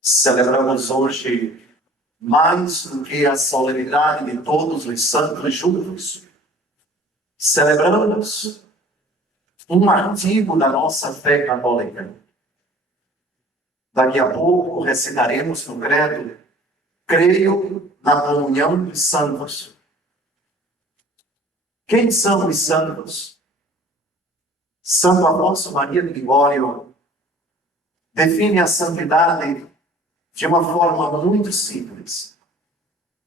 Celebramos hoje, mais do que a solenidade de todos os santos juntos, celebramos um artigo da nossa fé católica. Daqui a pouco recitaremos no credo: creio na comunhão dos santos. Quem são os santos? Santo Afonso Maria de Ligório define a santidade de uma forma muito simples.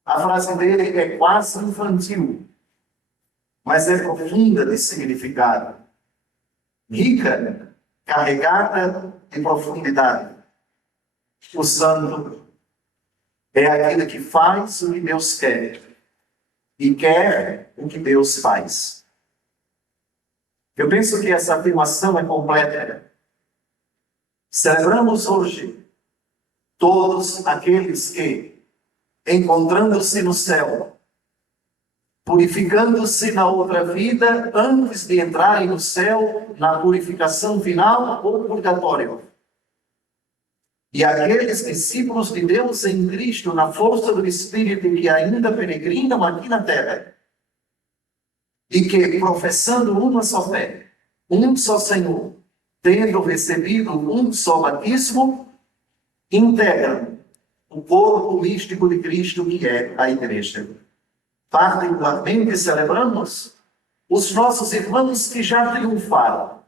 A frase dele é quase infantil, mas é profunda de significado, rica, carregada de profundidade. O santo é aquele que faz o que Deus quer e quer o que Deus faz. Eu penso que essa afirmação é completa. Celebramos hoje todos aqueles que, encontrando-se no céu, purificando-se na outra vida, antes de entrarem no céu, na purificação final ou purgatório. E aqueles discípulos de Deus em Cristo, na força do Espírito, que ainda peregrinam aqui na terra, e que, professando uma só fé, um só Senhor, tendo recebido um só batismo, integram o corpo místico de Cristo, que é a Igreja. Particularmente celebramos os nossos irmãos que já triunfaram,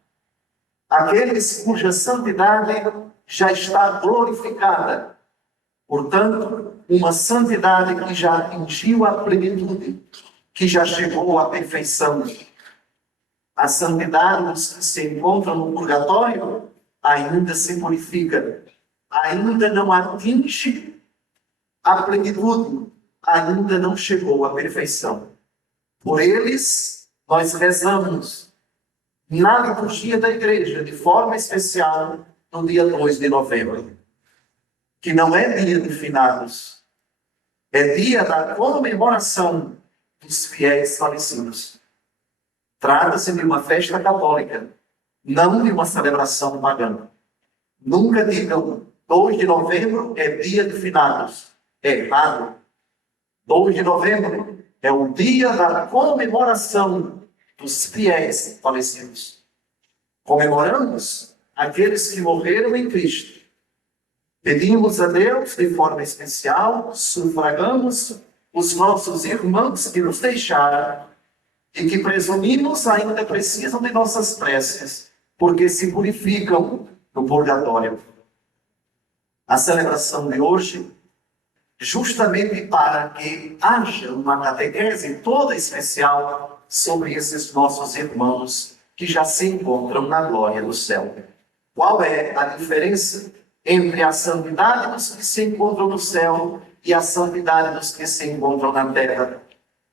aqueles cuja santidade já está glorificada, portanto, uma santidade que já atingiu a plenitude, que já chegou à perfeição. A santidade dos que se encontram no purgatório ainda se purifica, ainda não atinge a plenitude, ainda não chegou à perfeição. Por eles, nós rezamos na liturgia da igreja, de forma especial, no dia 2 de novembro, que não é dia de finados, é dia da comemoração dos fiéis falecidos. Trata-se de uma festa católica, não de uma celebração pagã. Nunca digam 2 de novembro é dia de finados. É errado. 2 de novembro é o dia da comemoração dos fiéis falecidos. Comemoramos aqueles que morreram em Cristo. Pedimos a Deus de forma especial, sufragamos os nossos irmãos que nos deixaram e que presumimos ainda precisam de nossas preces, porque se purificam no purgatório. A celebração de hoje, justamente para que haja uma catequese toda especial sobre esses nossos irmãos que já se encontram na glória do céu. Qual é a diferença entre a santidade dos que se encontram no céu e a santidade dos que se encontram na terra?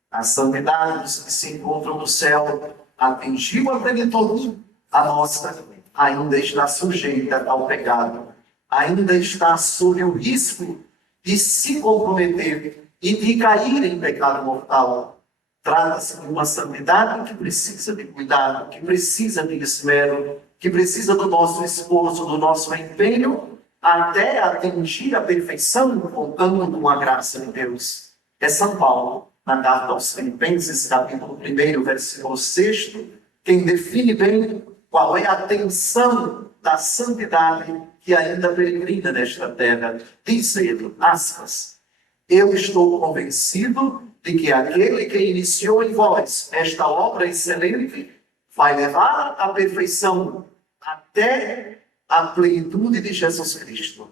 A santidade dos que se encontram no céu atingiu a plenitude. A nossa ainda está sujeita ao pecado, ainda está sob o risco de se comprometer e de cair em pecado mortal. Trata-se de uma santidade que precisa de cuidado, que precisa de esmero, que precisa do nosso esforço, do nosso empenho, até atingir a perfeição, contando com a graça de Deus. É São Paulo, na carta aos Filipenses, capítulo 1, versículo 6, quem define bem qual é a tensão da santidade que ainda peregrina nesta terra. Diz ele, aspas, eu estou convencido de que aquele que iniciou em vós esta obra excelente vai levar à perfeição até a plenitude de Jesus Cristo.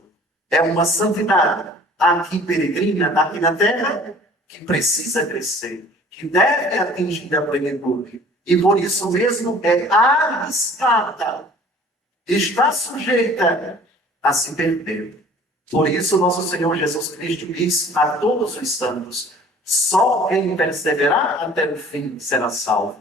É uma santidade aqui peregrina, aqui na terra, que precisa crescer, que deve atingir a plenitude. E por isso mesmo é arriscada, está sujeita a se perder. Por isso nosso Senhor Jesus Cristo diz a todos os santos, só quem perseverar até o fim será salvo.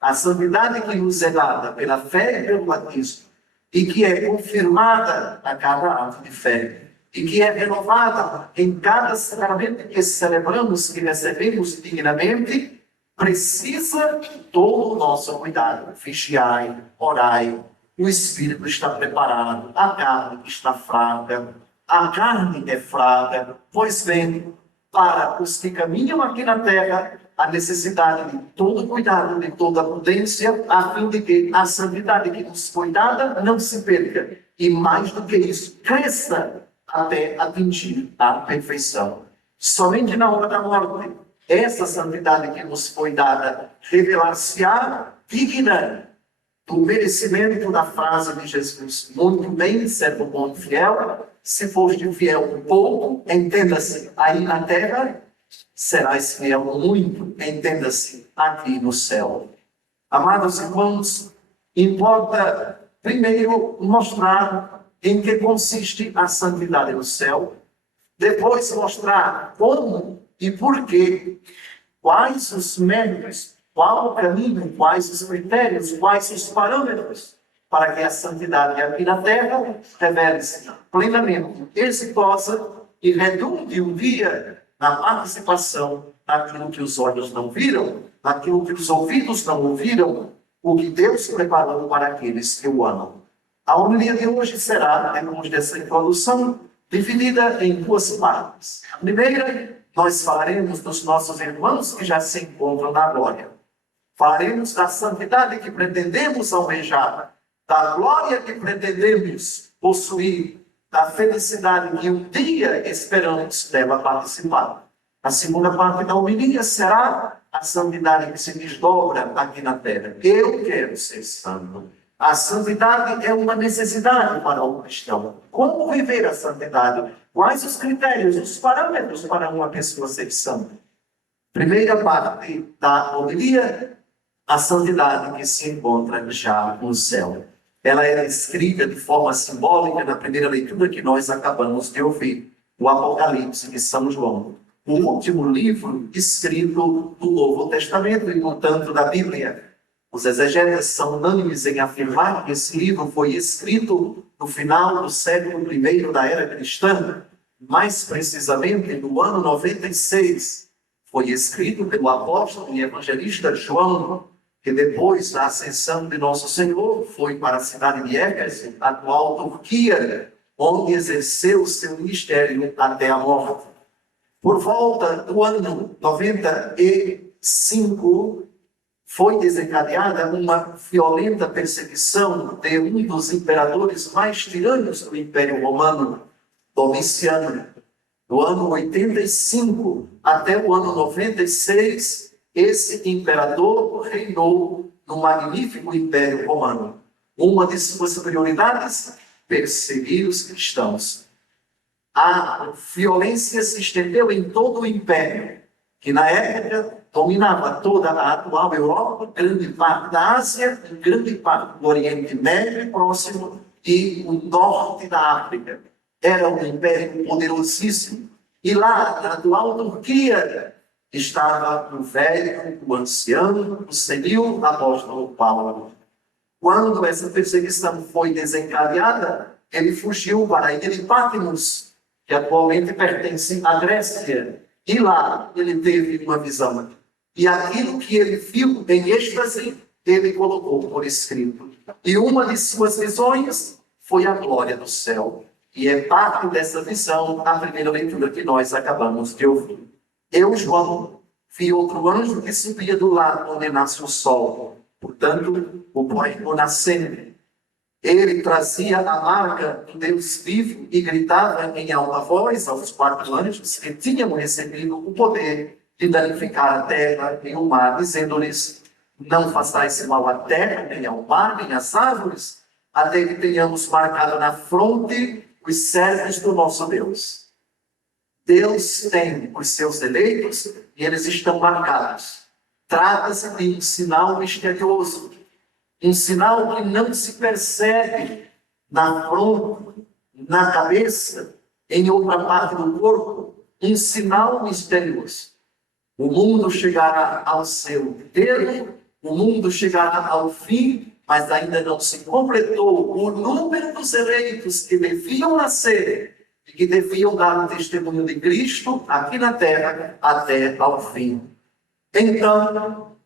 A santidade que nos é dada pela fé e pelo batismo, e que é confirmada a cada ato de fé, e que é renovada em cada sacramento que celebramos, que recebemos dignamente, precisa de todo o nosso cuidado. Vigiai, orai, o espírito está preparado, a carne está fraca. a carne é fraca. Pois bem, para os que caminham aqui na terra, a necessidade de todo cuidado, de toda prudência, a fim de que a santidade que nos foi dada não se perca. E mais do que isso, cresça até atingir a perfeição. Somente na hora da morte, essa santidade que nos foi dada revelar-se-á digna do merecimento da frase de Jesus: muito bem, servo bom e fiel, se foste fiel um pouco, entenda-se, aí na terra, serás fiel muito, entenda-se, aqui no céu. Amados irmãos, importa primeiro mostrar em que consiste a santidade no céu, depois mostrar como e por quê, quais os méritos, qual o caminho, quais os critérios, quais os parâmetros para que a santidade aqui na terra revele-se plenamente exitosa e redunde um dia na participação naquilo que os olhos não viram, naquilo que os ouvidos não ouviram, o que Deus preparou para aqueles que o amam. A homilia de hoje será, depois dessa introdução, dividida em duas partes. A primeira, nós falaremos dos nossos irmãos que já se encontram na glória. Falaremos da santidade que pretendemos almejar, da glória que pretendemos possuir, da felicidade que um dia esperamos deva participar. A segunda parte da homilia será a santidade que se desdobra aqui na terra. Eu quero ser santo. A santidade é uma necessidade para o cristão. Como viver a santidade? Quais os critérios, os parâmetros para uma pessoa ser santa? Primeira parte da homilia, a santidade que se encontra já no céu. Ela é descrita de forma simbólica na primeira leitura que nós acabamos de ouvir, o Apocalipse de São João, o último livro escrito do Novo Testamento e, portanto, da Bíblia. Os exegetas são unânimes em afirmar que esse livro foi escrito no final do século I da era cristã, mais precisamente no ano 96. Foi escrito pelo apóstolo e evangelista João, que depois da ascensão de Nosso Senhor foi para a cidade de Éfeso, atual Turquia, onde exerceu o seu ministério até a morte. Por volta do ano 95, foi desencadeada uma violenta perseguição de um dos imperadores mais tiranos do Império Romano, Domiciano. Do ano 85 até o ano 96, esse imperador reinou no magnífico Império Romano. Uma de suas prioridades, perseguir os cristãos. A violência se estendeu em todo o Império, que na época dominava toda a atual Europa, grande parte da Ásia, grande parte do Oriente Médio Próximo e o norte da África. Era um império poderosíssimo. E lá, na atual Turquia, estava o velho, o ancião, o senil apóstolo Paulo. Quando essa perseguição foi desencadeada, ele fugiu para a ilha de Patmos, que atualmente pertence à Grécia. E lá ele teve uma visão. E aquilo que ele viu em êxtase, ele colocou por escrito. E uma de suas visões foi a glória do céu. E é parte dessa visão a primeira leitura que nós acabamos de ouvir. Eu, João, vi outro anjo que subia do lado onde nasce o sol, portanto, o próximo nascente. Ele trazia a marca do Deus vivo e gritava em alta voz aos 4 anjos que tinham recebido o poder de danificar a terra e o mar, dizendo-lhes: não façais mal à terra, nem ao mar, nem às árvores, até que tenhamos marcado na fronte os servos do nosso Deus. Deus tem os seus eleitos e eles estão marcados. Trata-se de um sinal misterioso, um sinal que não se percebe na fronte, na cabeça, em outra parte do corpo, um sinal misterioso. O mundo chegará ao seu termo, o mundo chegará ao fim, mas ainda não se completou o número dos eleitos que deviam nascer e que deviam dar o testemunho de Cristo aqui na terra até ao fim. Então,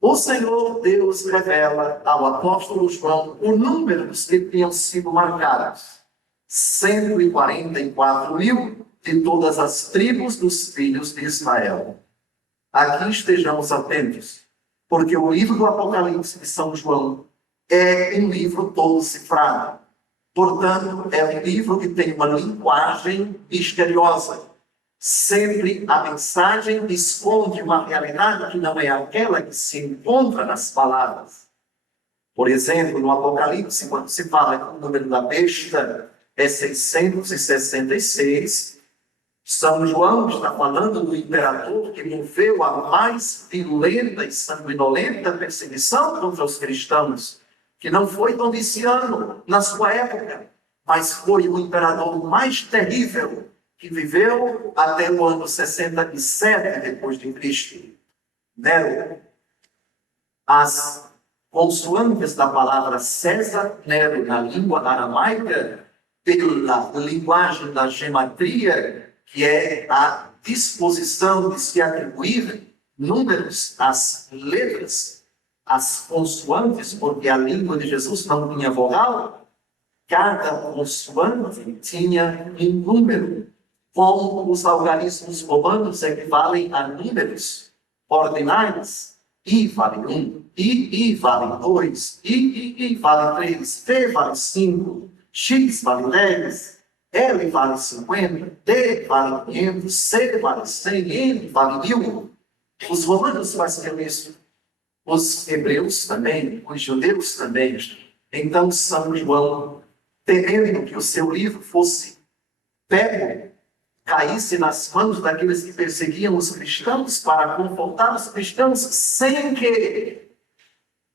o Senhor Deus revela ao apóstolo João o número dos que tinham sido marcados. 144 mil de todas as tribos dos filhos de Israel. Aqui estejamos atentos, porque o livro do Apocalipse de São João é um livro todo cifrado. Portanto, é um livro que tem uma linguagem misteriosa. Sempre a mensagem esconde uma realidade que não é aquela que se encontra nas palavras. Por exemplo, no Apocalipse, quando se fala que o número da besta é 666, São João está falando do imperador que moveu a mais violenta e sanguinolenta perseguição contra os cristãos, que não foi Domiciano na sua época, mas foi o imperador mais terrível que viveu até o ano 67 depois de Cristo, Nero. As consoantes da palavra César, Nero, na língua aramaica, pela linguagem da gematria, que é a disposição de se atribuir números às letras, às consoantes, porque a língua de Jesus não tinha vogal, cada consoante tinha um número, como os algarismos romanos equivalem a números ordinais. I vale 1, I vale 2, I vale 3, T vale 5, X vale 10, L vale 50, D vale 500, C vale 100, N vale 1000. Os romanos faziam isso. Os hebreus também, os judeus também. Então, São João, temendo que o seu livro fosse pego, caísse nas mãos daqueles que perseguiam os cristãos para confortar os cristãos sem que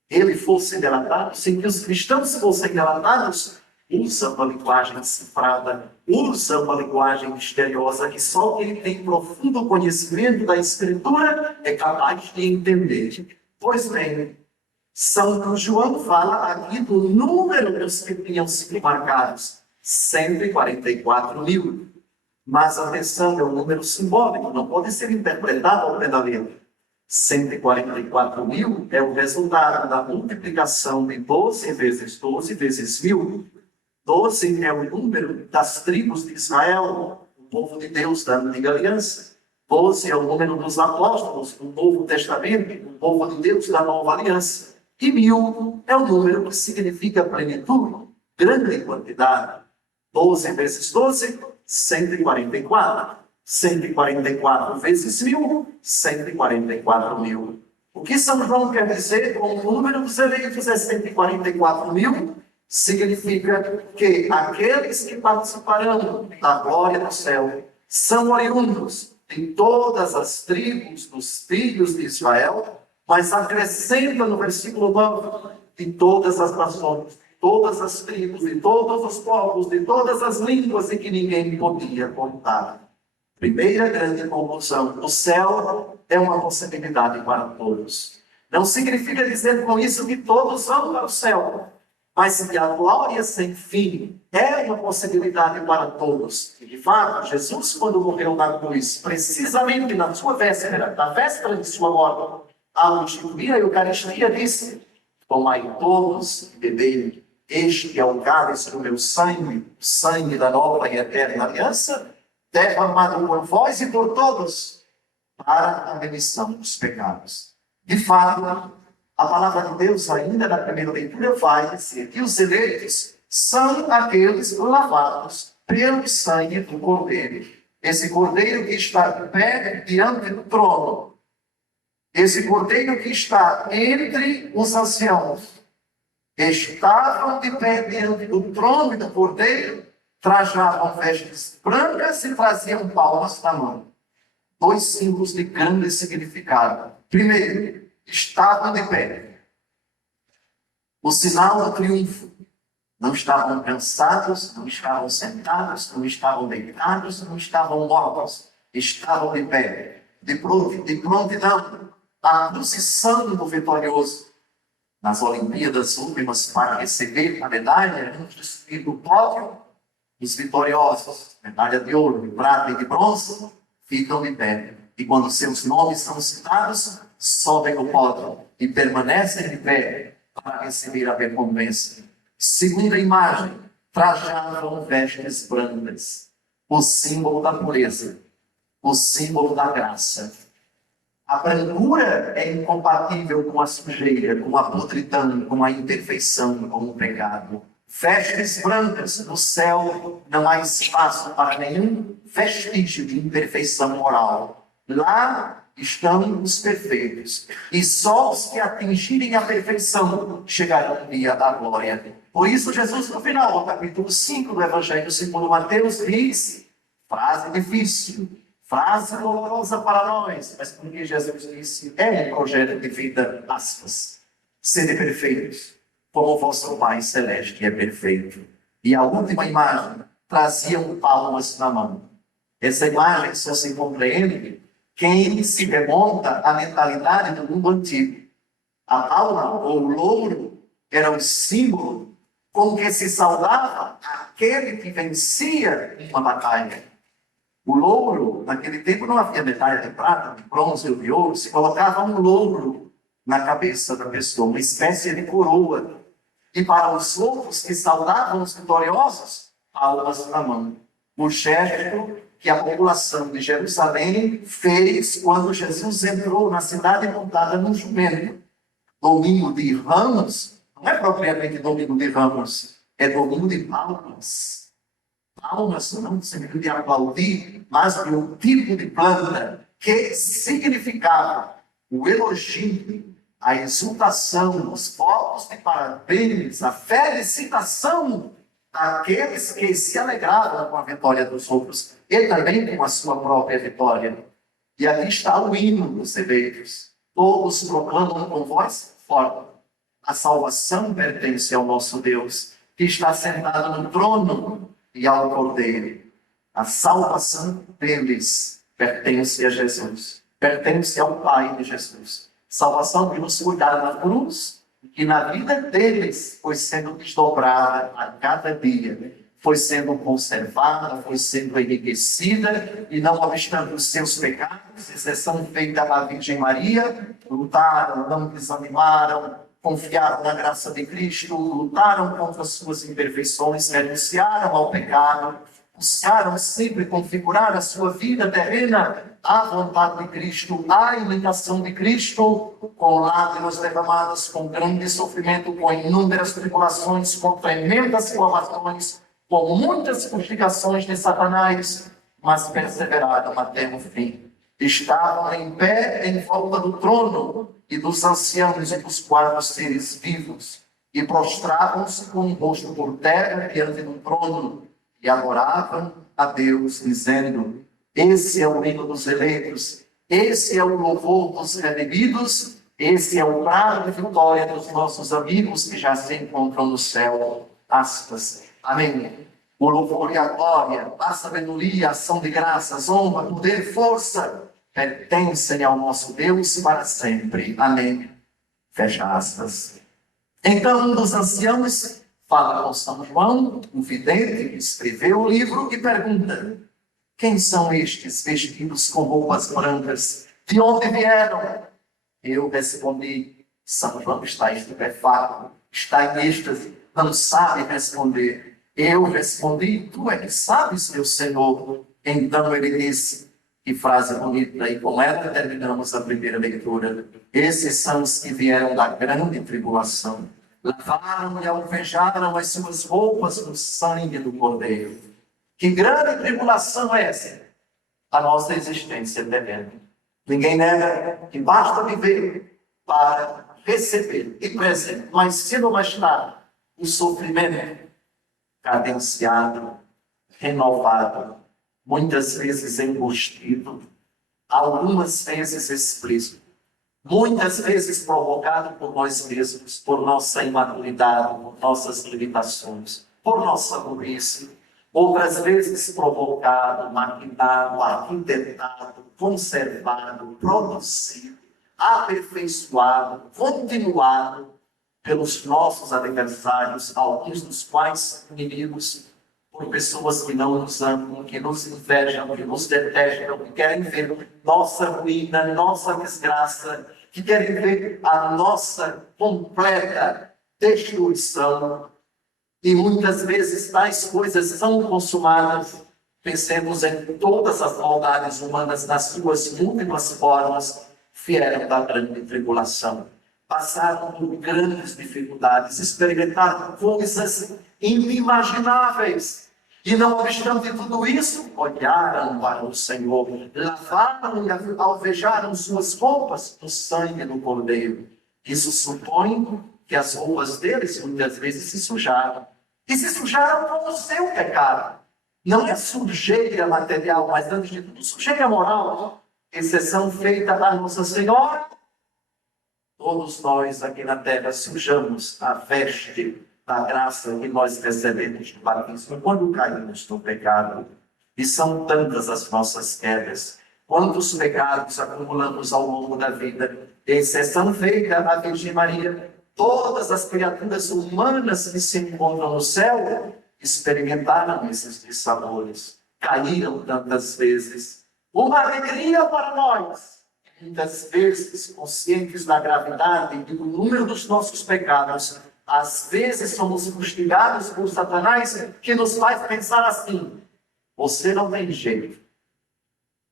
ele fosse delatado, sem que os cristãos fossem delatados, usa uma linguagem cifrada, usa uma linguagem misteriosa que só quem tem profundo conhecimento da Escritura é capaz de entender. Pois bem, São João fala aqui do número dos que tinham sido marcados, 144 mil. Mas atenção, é um número simbólico, não pode ser interpretado ao pé da letra. 144 mil é o resultado da multiplicação de 12 vezes 12 vezes 1000. 12 é o número das tribos de Israel, o povo de Deus da antiga aliança. 12 é o número dos apóstolos do Novo Testamento, o povo de Deus da nova aliança. E 1000 é o número que significa plenitude, grande quantidade. 12 vezes 12, 144. 144 vezes 1000, 144 mil. O que São João quer dizer com o número dos eleitos é 144 mil? Significa que aqueles que participarão da glória do céu são oriundos de todas as tribos dos filhos de Israel, mas acrescenta no versículo 9, de todas as nações, de todas as tribos, de todos os povos, de todas as línguas em que ninguém podia contar. Primeira grande conclusão: o céu é uma possibilidade para todos. Não significa dizer com isso que todos vão para o céu, mas que a glória sem fim é uma possibilidade para todos. E de fato, Jesus, quando morreu na cruz, precisamente na sua véspera, na véspera de sua morte, ao instituir a Eucaristia, disse: tomai todos e bebei, este é o cálice do meu sangue, o sangue da nova e eterna aliança, derramado por vós e por todos, para a remissão dos pecados. De fato, a palavra de Deus, ainda na primeira leitura, vai dizer que os eleitos são aqueles lavados pelo sangue do Cordeiro. Esse Cordeiro que está de pé diante do trono. Esse Cordeiro que está entre os anciãos. Estavam de pé diante do trono do Cordeiro, trajavam vestes brancas e traziam palmas na mão. Dois símbolos de grande significado. Primeiro, estavam de pé. O sinal do triunfo. Não estavam cansados, não estavam sentados, não estavam deitados, não estavam mortos. Estavam de pé, de prontidão, a procissão do vitorioso. Nas Olimpíadas últimas, para receber a medalha, antes de subir do pódio, os vitoriosos, medalha de ouro, de prata e de bronze, ficam de pé. E quando seus nomes são citados, sobem o pódio e permanecem de pé para receber a recompensa. Segunda imagem, trajavam vestes brancas, o símbolo da pureza, o símbolo da graça. A brancura é incompatível com a sujeira, com a podridão, com a imperfeição, com o pecado. Vestes brancas, no céu não há espaço para nenhum vestígio de imperfeição moral. Lá estão os perfeitos. E só os que atingirem a perfeição chegarão um dia à glória. Por isso, Jesus, no final, no capítulo 5 do Evangelho segundo Mateus, diz, frase difícil, frase dolorosa para nós, mas porque Jesus disse, é um projeto de vida, aspas, sede perfeitos, como o vosso Pai Celeste é perfeito. E a última imagem, traziam palmas na mão. Essa imagem só se compreende quem se remonta à mentalidade do mundo antigo. A palma, ou o louro, era um símbolo com que se saudava aquele que vencia uma batalha. O louro, naquele tempo não havia medalha de prata, de bronze ou de ouro, se colocava um louro na cabeça da pessoa, uma espécie de coroa. E para os outros que saudavam os vitoriosos, palmas na mão. O gesto que a população de Jerusalém fez quando Jesus entrou na cidade montada num jumento. Domingo de Ramos, não é propriamente domingo de Ramos, é domingo de palmas. Palmas não no sentido de aplaudir, mas de um tipo de planta que significava o elogio, a exultação, os votos de parabéns, a felicitação daqueles que se alegravam com a vitória dos outros, e também com a sua própria vitória. E aqui está o hino dos eleitos. Todos proclamam com voz forte. A salvação pertence ao nosso Deus, que está sentado no trono e ao Cordeiro. A salvação deles pertence a Jesus, pertence ao Pai de Jesus. Salvação que nos foi dada na cruz, que na vida deles foi sendo desdobrada a cada dia, foi sendo conservada, foi sendo enriquecida, e não obstante os seus pecados, exceção feita à Virgem Maria, lutaram, não desanimaram, confiaram na graça de Cristo, lutaram contra as suas imperfeições, renunciaram ao pecado, buscaram sempre configurar a sua vida terrena à vontade de Cristo, à imitação de Cristo, com lágrimas derramadas, com grande sofrimento, com inúmeras tribulações, com tremendas provações, com muitas fustigações de Satanás, mas perseveraram até o fim. Estavam em pé em volta do trono e dos anciãos e dos quatro seres vivos, e prostravam-se com o rosto por terra diante do trono, e adoravam a Deus, dizendo, esse é o hino dos eleitos, esse é o louvor dos redimidos, esse é o prado de vitória dos nossos amigos que já se encontram no céu. Aspas. Amém. O louvor e a glória, a sabedoria, a ação de graças, honra, poder e força pertencem ao nosso Deus para sempre. Amém. Fecha aspas. Então, um dos anciãos fala com São João, um vidente que escreveu o livro, e pergunta, quem são estes vestidos com roupas brancas? De onde vieram? Eu respondi, São João está estupefato, está em êxtase, não sabe responder. Eu respondi, tu é que sabes, meu Senhor. Então ele disse, que frase bonita, e com ela terminamos a primeira leitura. Esses são os que vieram da grande tribulação. Lavaram e alvejaram as suas roupas no sangue do Cordeiro. Que grande tribulação é essa? A nossa existência terrena. Ninguém nega que basta viver para receber e presente, mais cedo ou mais tarde, o sofrimento cadenciado, renovado, muitas vezes embustido, algumas vezes explícito, muitas vezes provocado por nós mesmos, por nossa imaturidade, por nossas limitações, por nossa burrice, outras vezes provocado, maquinado, arquitetado, conservado, produzido, aperfeiçoado, continuado pelos nossos adversários, alguns dos quais são inimigos, por pessoas que não nos amam, que nos invejam, que nos detestam, que querem ver nossa ruína, nossa desgraça, que querem ver a nossa completa destruição. E muitas vezes tais coisas são consumadas. Pensemos em todas as maldades humanas nas suas múltiplas formas, vieram da grande tribulação. Passaram por grandes dificuldades, experimentaram coisas inimagináveis. E não obstante tudo isso, olharam para o Senhor, lavaram e alvejaram suas roupas no sangue do Cordeiro. Isso supõe que as roupas deles muitas vezes se sujaram. E se sujaram com o seu pecado. Não é sujeira material, mas antes de tudo, sujeira moral. Exceção feita a Nossa Senhora. Todos nós aqui na terra sujamos a veste da graça que nós recebemos do batismo quando caímos no pecado. E são tantas as nossas quedas. Quantos pecados acumulamos ao longo da vida? Exceção feita a Virgem Maria. Todas as criaturas humanas que se encontram no céu experimentaram esses dissabores, caíram tantas vezes. Uma alegria para nós, muitas vezes conscientes da gravidade e do número dos nossos pecados. Às vezes somos fustigados por Satanás, que nos faz pensar assim: você não tem jeito.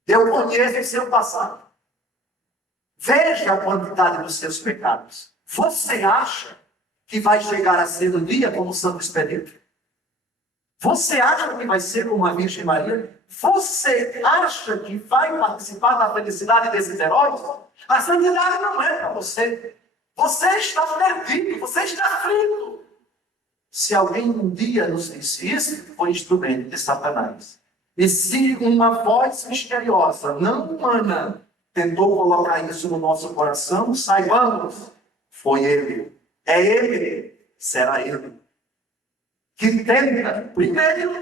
Eu conheço o seu passado. Veja a quantidade dos seus pecados. Você acha que vai chegar a ser um dia como Santo Expedito? Você acha que vai ser como a Virgem Maria? Você acha que vai participar da felicidade desses heróis? A santidade não é para você. Você está perdido, você está frito. Se alguém um dia nos disse isso, foi instrumento de Satanás. E se uma voz misteriosa, não humana, tentou colocar isso no nosso coração, saibamos, foi ele. É ele. Será ele. Que tenta, primeiro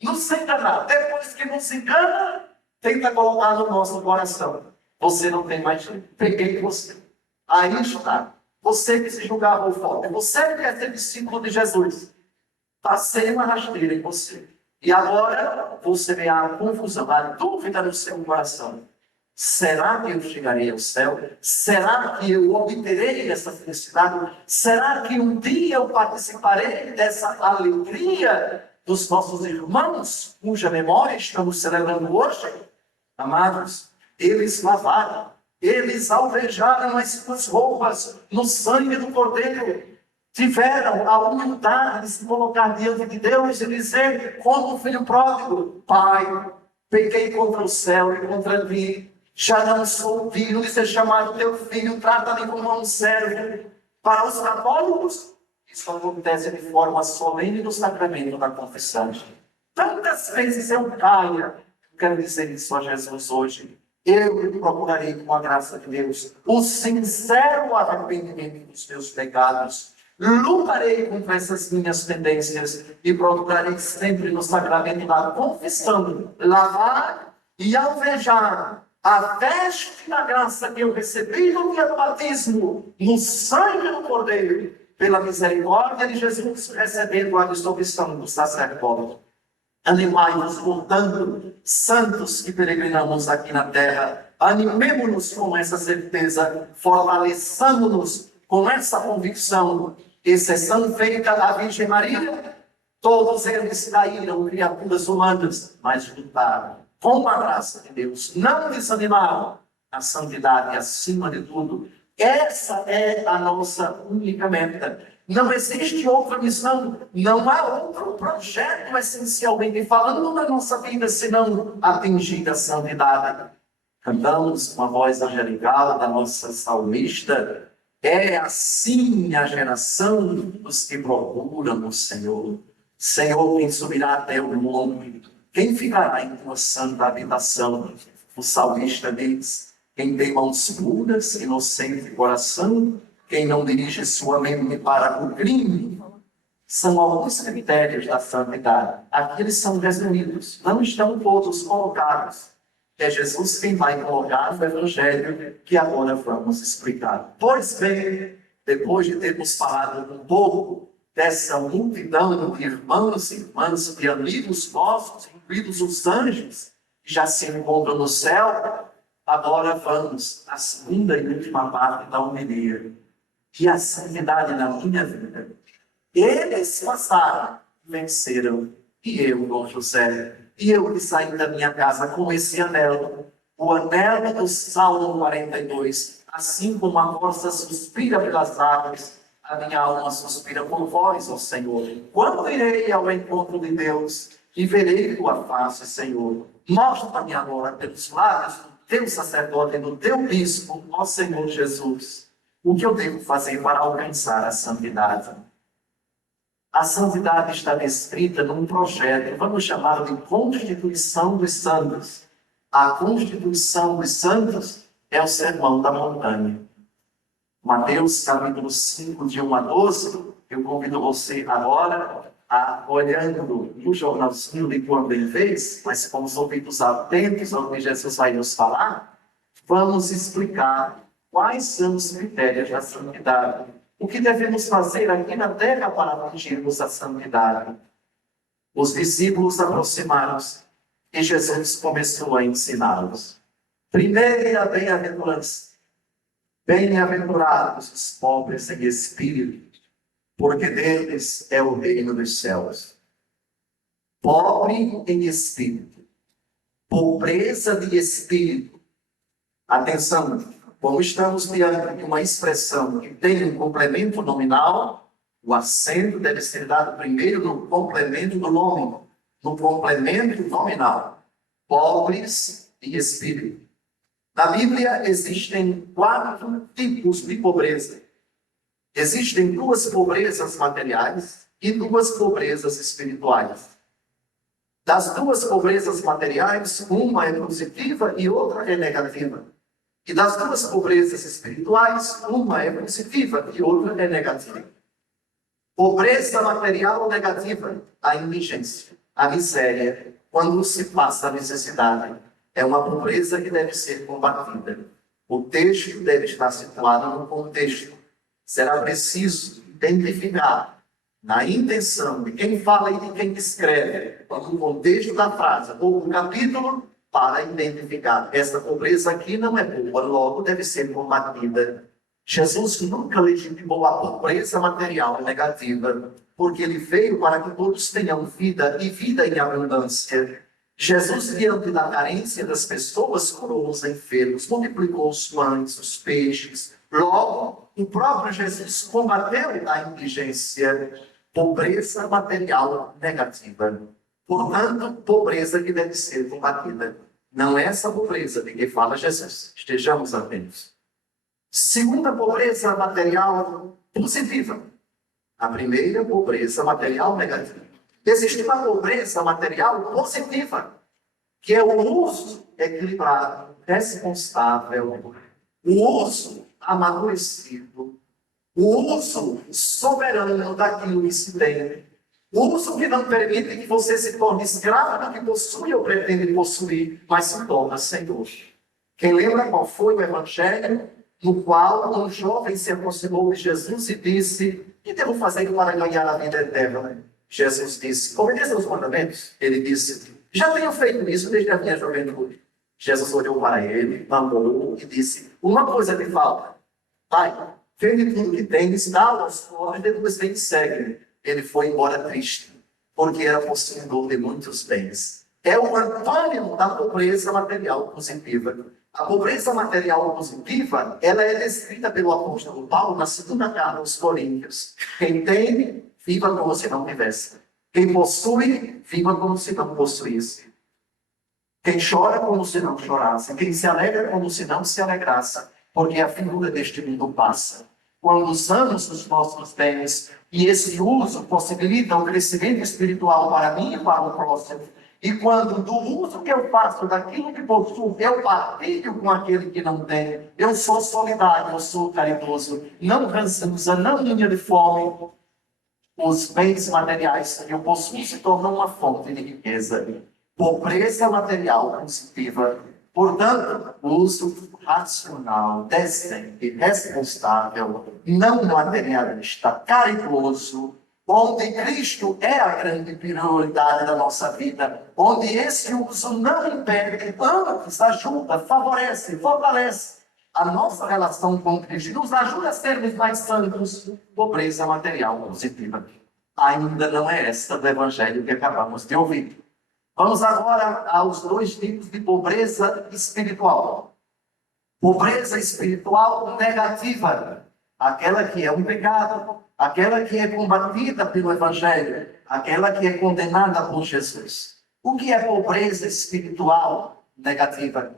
nos enganar. Depois que nos engana, tenta colocar no nosso coração. Você não tem mais jeito. Peguei você. Aí está. Você que se julgava o forte. Você que quer ser discípulo de Jesus. Passei uma rasteira em você. E agora você vê a confusão, a dúvida no seu coração. Será que eu chegarei ao céu? Será que eu obterei essa felicidade? Será que um dia eu participarei dessa alegria dos nossos irmãos, cuja memória estamos celebrando hoje? Amados, eles lavaram, eles alvejaram as suas roupas no sangue do Cordeiro. Tiveram a humildade de se colocar diante de Deus e dizer, como o filho pródigo: Pai, pequei contra o céu e contra ti. Já não sou digno de ser chamado teu filho, trata-me como um servo. Para os católicos, isso acontece de forma solene no sacramento da confissão. Tantas vezes eu caia, quero dizer isso a Jesus hoje. Eu procurarei, com a graça de Deus, o sincero arrependimento dos meus pecados. Lutarei contra essas minhas tendências e procurarei sempre no sacramento da confissão lavar e alvejar a veste da graça que eu recebi no dia do batismo, no sangue do Cordeiro, pela misericórdia de Jesus, recebendo a absolvição do sacerdote. Animai-nos, portanto, santos que peregrinamos aqui na terra, animemo-nos com essa certeza, fortaleçamo-nos com essa convicção. Exceção feita à Virgem Maria, todos eles caíram, criaturas humanas, mas lutaram com a graça de Deus, não desanimaram. A santidade acima de tudo. Essa é a nossa única meta. Não existe outra missão, não há outro projeto, essencialmente falando, na nossa vida, senão atingir a santidade. Cantamos com a voz angelical da nossa salmista: é assim a geração dos que procuram o Senhor. Senhor, quem subirá até o monte? Quem ficará em tua santa habitação? O salmista diz: quem tem mãos puras, inocente coração, quem não dirige sua mente para o crime. São alguns critérios da santidade. Aqui eles são resumidos, não estão todos colocados. É Jesus quem vai colocar no Evangelho, que agora vamos explicar. Pois bem, depois de termos falado um pouco dessa multidão de irmãos e irmãs, de amigos nossos, incluídos os anjos, que já se encontram no céu, agora vamos à segunda e última parte da homilia, que é a santidade na minha vida. Eles passaram, venceram. E eu, Dom José, e eu que saí da minha casa com esse anelo, o anelo do Salmo 42, assim como a força suspira pelas águas, a minha alma suspira por vós, ó Senhor. Quando irei ao encontro de Deus e verei tua face, Senhor, mostra-me agora pelos lábios do teu sacerdote e do teu bispo, ó Senhor Jesus, o que eu devo fazer para alcançar a santidade. A santidade está descrita num projeto, vamos chamar de Constituição dos Santos. A Constituição dos Santos é o Sermão da Montanha. Mateus, capítulo 5, de 1 a 12, eu convido você agora a, olhando no jornalzinho de quando ele fez, mas como ouvidos atentos ao que Jesus vai nos falar, vamos explicar quais são os critérios da santidade. O que devemos fazer aqui na terra para atingirmos a santidade? Os discípulos aproximaram-se e Jesus começou a ensiná-los. Primeira bem-aventurança. Bem-aventurados os pobres em espírito, porque deles é o reino dos céus. Pobre em espírito, pobreza de espírito. Atenção, como estamos diante de uma expressão que tem um complemento nominal, o acento deve ser dado primeiro no complemento do nome, no complemento nominal. Pobres em espírito. Na Bíblia existem 4 tipos de pobreza. Existem 2 pobrezas materiais e 2 pobrezas espirituais. Das 2 pobrezas materiais, uma é positiva e outra é negativa. E das 2 pobrezas espirituais, uma é positiva e outra é negativa. Pobreza material negativa, a indigência, a miséria, quando se passa a necessidade. É uma pobreza que deve ser combatida. O texto deve estar situado no contexto. Será preciso identificar, na intenção de quem fala e de quem escreve, o contexto da frase ou do capítulo, para identificar. Essa pobreza aqui não é boa, logo deve ser combatida. Jesus nunca legitimou a pobreza material negativa, porque ele veio para que todos tenham vida e vida em abundância. Jesus, diante da carência das pessoas, curou os enfermos, multiplicou os pães, os peixes. Logo, o próprio Jesus combateu a indigência, pobreza material negativa. Portanto, pobreza que deve ser combatida. Não é essa pobreza de que fala Jesus. Estejamos atentos. Segunda pobreza material positiva. A primeira, pobreza material negativa. Existe uma pobreza material positiva, que é o uso equilibrado, responsável, o uso amadurecido, o uso soberano daquilo que se tem, o uso que não permite que você se torne escravo do que possui ou pretende possuir, mas se torna senhor. Quem lembra qual foi o evangelho no qual um jovem se aproximou de Jesus e disse: "O que devo fazer para ganhar a vida eterna?" Jesus disse: "Obedeça aos mandamentos." Ele disse: "Já tenho feito isso desde a minha juventude." Jesus olhou para ele, amou e disse: "Uma coisa te falta. Vai, vende tudo que tens, dá-o aos pobres, depois vem e segue." Ele foi embora triste, porque era possuidor de muitos bens. É o antônimo da pobreza material positiva. A pobreza material positiva, ela é descrita pelo apóstolo Paulo na segunda carta aos Coríntios. Quem tem, viva como se não tivesse. Quem possui, viva como se não possuísse. Quem chora como se não chorasse. Quem se alegra como se não se alegrasse. Porque a figura deste mundo passa. Quando usamos os nossos bens, e esse uso possibilita o crescimento espiritual para mim e para o próximo, e quando do uso que eu faço daquilo que possuo, eu partilho com aquele que não tem, eu sou solidário, eu sou caridoso, não rançosa, não linha de fome, os bens materiais que eu possuo se tornam uma fonte de riqueza. Pobreza material positiva. Portanto, uso racional, decente, responsável, não materialista, caridoso, onde Cristo é a grande prioridade da nossa vida, onde esse uso não impede, antes ajuda, favorece, fortalece a nossa relação com Cristo, nos ajuda a sermos mais santos. Pobreza material positiva. ainda não é esta do Evangelho que acabamos de ouvir. Vamos agora aos dois tipos de pobreza espiritual. Pobreza espiritual negativa, aquela que é um pecado, aquela que é combatida pelo Evangelho, aquela que é condenada por Jesus. O que é pobreza espiritual negativa?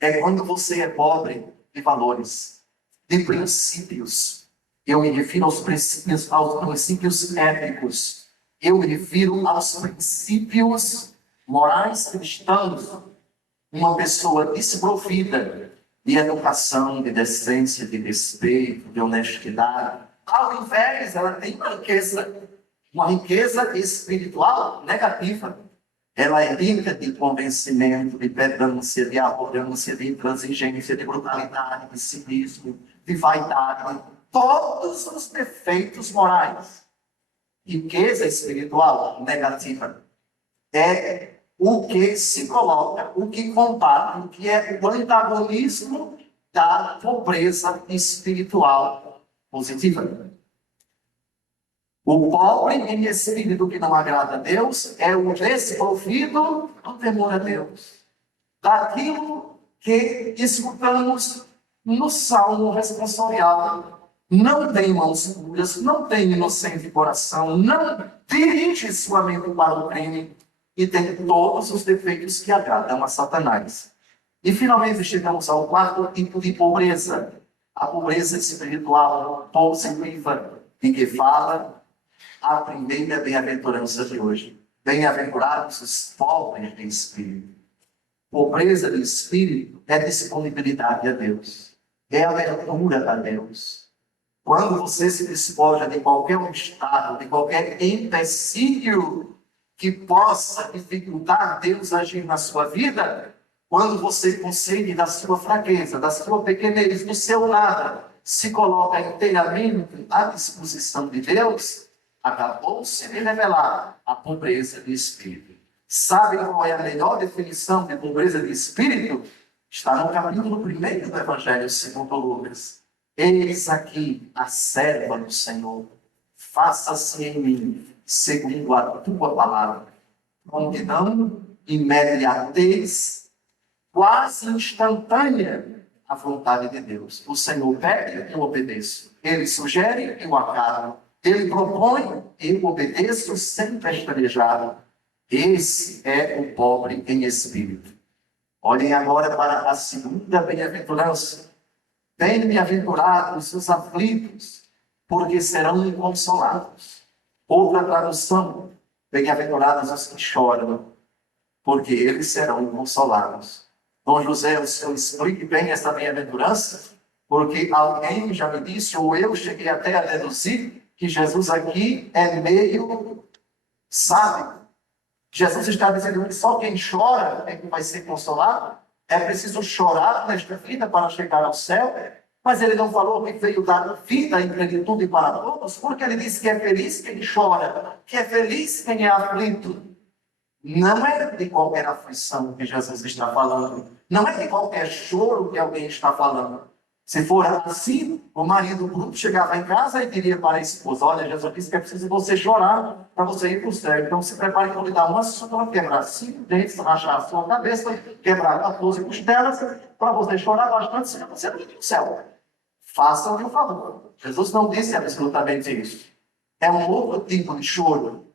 É quando você é pobre de valores, de princípios. Eu me refiro aos princípios éticos. Eu me refiro aos princípios morais cristãos. Uma pessoa desprovida de educação, de decência, de respeito, de honestidade. Ao invés, ela tem uma riqueza espiritual negativa. Ela é rica de convencimento, de pedância, de arrogância, de intransigência, de brutalidade, de cinismo, de vaidade. Todos os defeitos morais. Riqueza espiritual negativa é o que se coloca, o que combate, o que é o antagonismo da pobreza espiritual positiva. O pobre em espírito que não agrada a Deus é o desprovido do temor a Deus. Daquilo que escutamos no Salmo responsorial. Não tem mãos puras, não tem inocente coração, não dirige sua mente para o crime e tem todos os defeitos que agradam a Satanás. E finalmente chegamos ao quarto tipo de pobreza. A pobreza espiritual positiva, em que fala a primeira bem-aventurança de hoje. Bem-aventurados os pobres de espírito. Pobreza de espírito é disponibilidade a Deus. É abertura a Deus. Quando você se despoja de qualquer obstáculo, de qualquer empecilho que possa dificultar Deus agir na sua vida, quando você consegue da sua fraqueza, da sua pequenez, do seu nada, se coloca inteiramente à disposição de Deus, acabou-se de revelar a pobreza de espírito. Sabe qual é a melhor definição de pobreza de espírito? Está no capítulo 1 do Evangelho segundo Lucas. Eis aqui a serva do Senhor, faça-se em mim segundo a tua palavra. Prontidão, imediatez, quase instantânea a vontade de Deus. O Senhor pede, eu obedeço. Ele sugere, eu acato. Ele propõe, eu obedeço sem pestanejar. Esse é o pobre em espírito. Olhem agora para a segunda bem-aventurança. Bem-aventurados os aflitos, porque serão consolados. Outra tradução, bem-aventurados os que choram, porque eles serão consolados. Dom José, o senhor explique bem essa bem-aventurança, porque alguém já me disse, ou eu cheguei até a deduzir, que Jesus aqui é meio sábio. Jesus está dizendo que só quem chora é que vai ser consolado. É preciso chorar nesta vida para chegar ao céu. Mas ele não falou que veio dar vida em plenitude para todos, porque ele disse que é feliz quem chora, que é feliz quem é aflito. Não é de qualquer aflição que Jesus está falando. Não é de qualquer choro que alguém está falando. Se for assim, o marido bruto chegava em casa e diria para a esposa: olha, Jesus disse que é preciso você chorar para você ir para o céu. Então se prepare para lhe dar uma surra, quebrar 5 dentes, rachar a sua cabeça, quebrar 14 costelas, para você chorar bastante, senão você não ir para o céu. Façam-lhe o favor. Jesus não disse absolutamente isso. É um outro tipo de choro.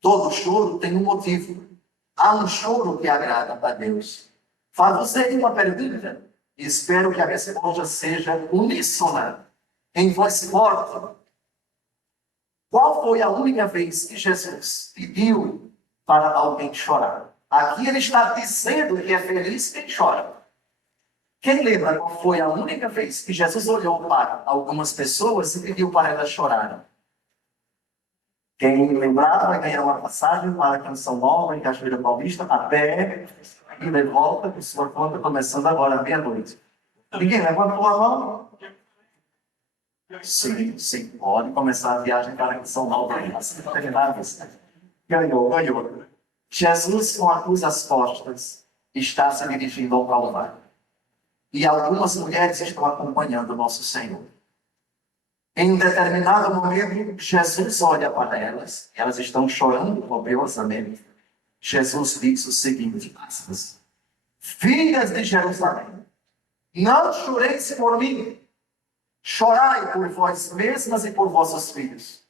Todo choro tem um motivo. Há um choro que agrada a Deus. Faz você uma pergunta. Espero que a resposta seja uníssona, em voz forte. Qual foi a única vez que Jesus pediu para alguém chorar? Aqui ele está dizendo que é feliz quem chora. Quem lembra qual foi a única vez que Jesus olhou para algumas pessoas e pediu para elas chorarem? Quem lembrar vai ganhar uma passagem para a Canção Nova em Cachoeira Paulista, a pé e de volta, por sua conta, começando agora à meia-noite. Ninguém levantou a mão? Sim, sim, pode começar a viagem para a Canção Nova. Ganhou. Jesus, com a cruz às costas, está se dirigindo ao Calvário. E algumas mulheres estão acompanhando o nosso Senhor. Em determinado momento, Jesus olha para elas, elas estão chorando copiosamente. Jesus diz o seguinte, aspas, filhas de Jerusalém, não choreis por mim, chorai por vós mesmas e por vossos filhos.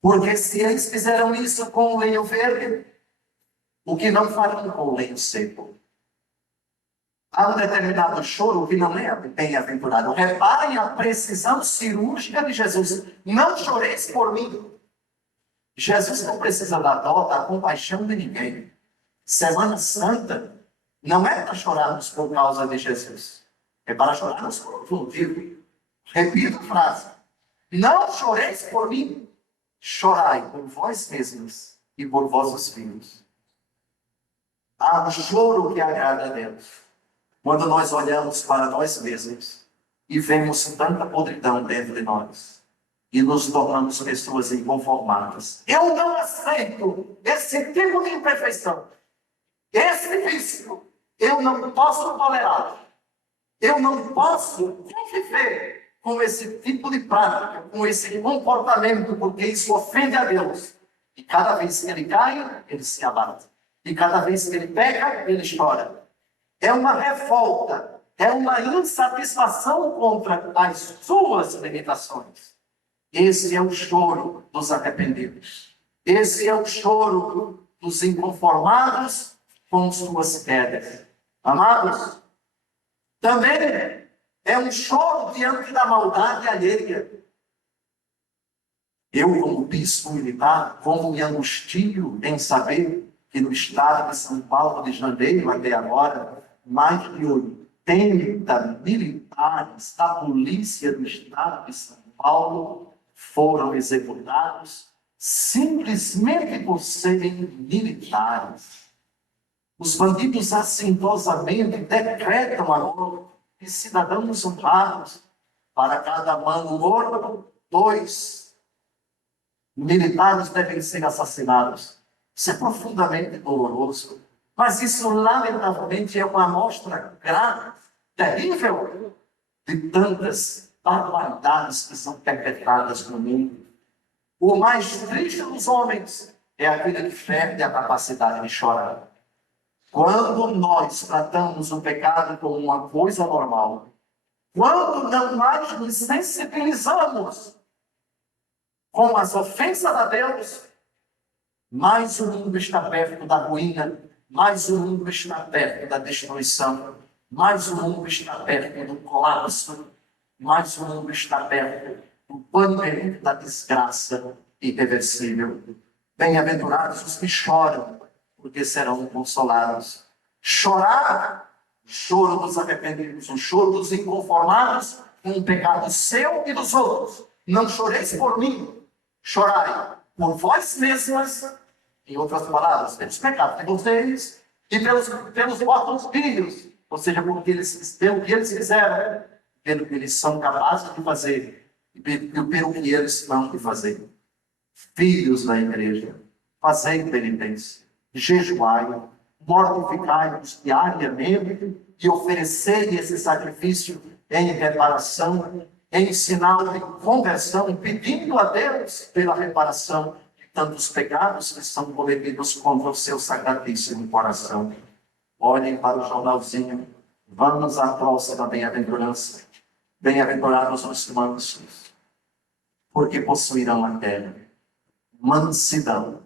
Porque se eles fizeram isso com o lenho verde, o que não farão com o lenho seco? Há um determinado choro que não é bem-aventurado. Reparem a precisão cirúrgica de Jesus. Não choreis por mim. Jesus não precisa da dó, da compaixão de ninguém. Semana Santa não é para chorarmos por causa de Jesus. É para chorarmos por um motivo. Repito a frase. Não choreis por mim. Chorai por vós mesmos e por vossos filhos. Há um choro que agrada a Deus. Quando nós olhamos para nós mesmos e vemos tanta podridão dentro de nós e nos tornamos pessoas inconformadas. Eu não aceito esse tipo de imperfeição. Esse vício eu não posso tolerar. Eu não posso conviver com esse tipo de prática, com esse comportamento, porque isso ofende a Deus. E cada vez que ele cai, ele se abate. E cada vez que ele peca, ele chora. É uma revolta, é uma insatisfação contra as suas limitações. Esse é o choro dos arrependidos. Esse é o choro dos inconformados com suas quedas. Amados, também é um choro diante da maldade alheia. Eu, como bispo militar, como me angustio em saber que no estado de São Paulo, de janeiro até agora, mais de 80 militares da polícia do estado de São Paulo foram executados simplesmente por serem militares. Os bandidos assintosamente decretam agora que cidadãos honrados, para cada mano morto, 2 militares devem ser assassinados. Isso é profundamente doloroso. Mas isso, lamentavelmente, é uma amostra grave, terrível, de tantas barbaridades que são perpetradas no mundo. O mais triste dos homens é aquele que perde a capacidade de chorar. Quando nós tratamos o pecado como uma coisa normal, quando não mais nos sensibilizamos com as ofensas a Deus, mais o mundo está perto da ruína, mais o mundo está perto da destruição, mais o mundo está perto do colapso, mais o mundo está perto do banimento da desgraça irreversível. Bem-aventurados os que choram, porque serão consolados. Chorar, o choro dos arrependidos, o choro dos inconformados com o pecado seu e dos outros. Não choreis por mim, chorai por vós mesmas, em outras palavras, pelos pecados de vocês e pelos vossos filhos, ou seja, pelo que eles fizeram, pelo que eles são capazes de fazer e pelo que eles não de fazer. Filhos da igreja, fazei penitência, jejuai, mortificai-vos diariamente e oferecei esse sacrifício em reparação, em sinal de conversão, pedindo a Deus pela reparação de tantos pecados que são cometidos contra o seu sacratíssimo coração. Olhem para o jornalzinho, vamos à próxima bem-aventurança. Bem-aventurados os mansos, porque possuirão a terra. Mansidão.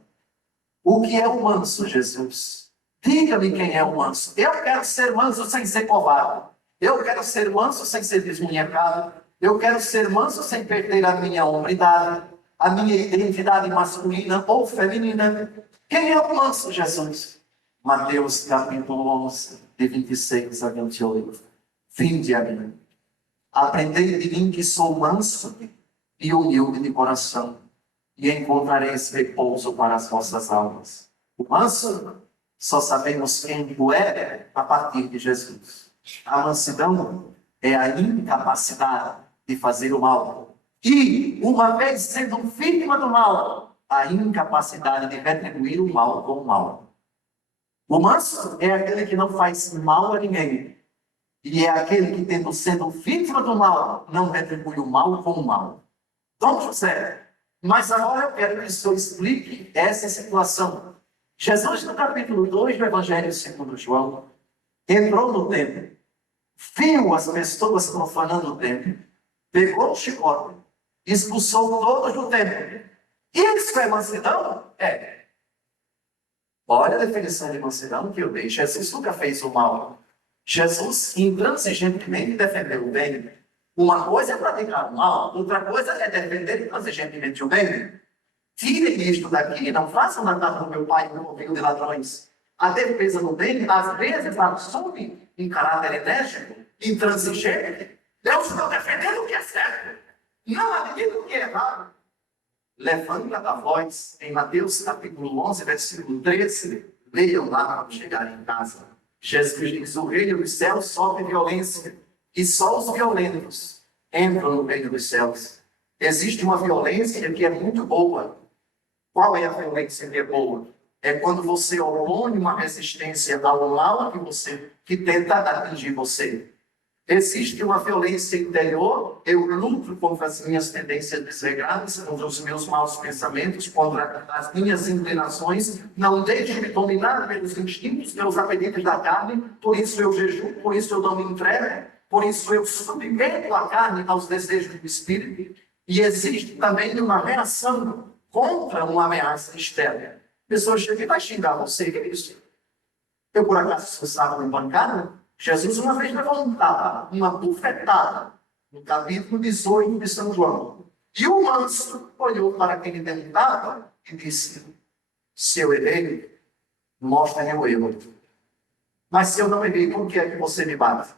O que é o manso, Jesus? Diga-me quem é o manso. Eu quero ser manso sem ser covarde. Eu quero ser manso sem ser desmunhecado. Eu quero ser manso sem perder a minha hombridade, a minha identidade masculina ou feminina. Quem é o manso, Jesus? Mateus capítulo 11, de 26 a 28. Vinde a mim. Aprendei de mim que sou manso e humilde de coração, e encontrareis repouso para as vossas almas. O manso, só sabemos quem o é a partir de Jesus. A mansidão é a incapacidade de fazer o mal. E, uma vez sendo vítima do mal, a incapacidade de retribuir o mal com o mal. O manso é aquele que não faz mal a ninguém. E é aquele que, tendo sido vítima do mal, não retribui o mal com o mal. Dom José. Mas agora eu quero que o senhor explique essa situação. Jesus, no capítulo 2 do Evangelho segundo João, entrou no templo, viu as pessoas profanando o templo, pegou o chicote, expulsou todos do templo. Isso é mansidão? É. Olha a definição de mansidão que eu dei. Jesus nunca fez o mal. Jesus intransigentemente defendeu o bem. Uma coisa é praticar o mal, outra coisa é defender intransigentemente o bem. Tirem isto daqui, não façam na casa do meu pai um pouquinho de ladrões. A defesa do bem, às vezes, assume um caráter enérgico, intransigente. Eu estou defendendo o que é certo, não admito o que é errado. Levanta a voz em Mateus capítulo 11, versículo 13. Leiam lá para chegarem em casa. Jesus diz: o reino dos céus sofre violência, e só os violentos entram no reino dos céus. Existe uma violência que é muito boa. Qual é a violência que é boa? É quando você opõe uma resistência ao mal que tenta atingir você. Existe uma violência interior, eu luto contra as minhas tendências desregradas, contra os meus maus pensamentos, contra as minhas inclinações, não deixo-me dominar pelos instintos, pelos apetites da carne, por isso eu jejuo, por isso eu não me entrego, por isso eu submeto a carne aos desejos do espírito. E existe também uma reação contra uma ameaça externa. A pessoa chega e vai xingar você, que é isso? Eu, por acaso, sou sábado em bancada? Jesus uma vez levou uma bufetada, no capítulo 18 de São João. E o manso olhou para quem lhe deu um tapa e disse: se eu errei, mostre meu erro. Mas se eu não errei, por que é que você me bate?